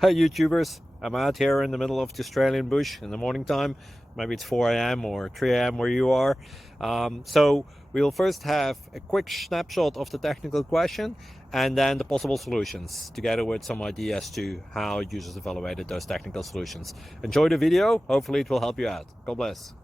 Hi YouTubers, I'm out here in the middle of the Australian bush in the morning time. Maybe it's 4 a.m. or 3 a.m. where you are. So we'll first have a quick snapshot of the technical question and then the possible solutions, together with some ideas to how users evaluated those technical solutions. Enjoy the video, hopefully it will help you out. God bless.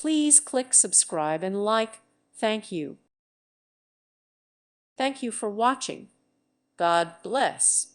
Please click subscribe and like. Thank you. Thank you for watching. God bless.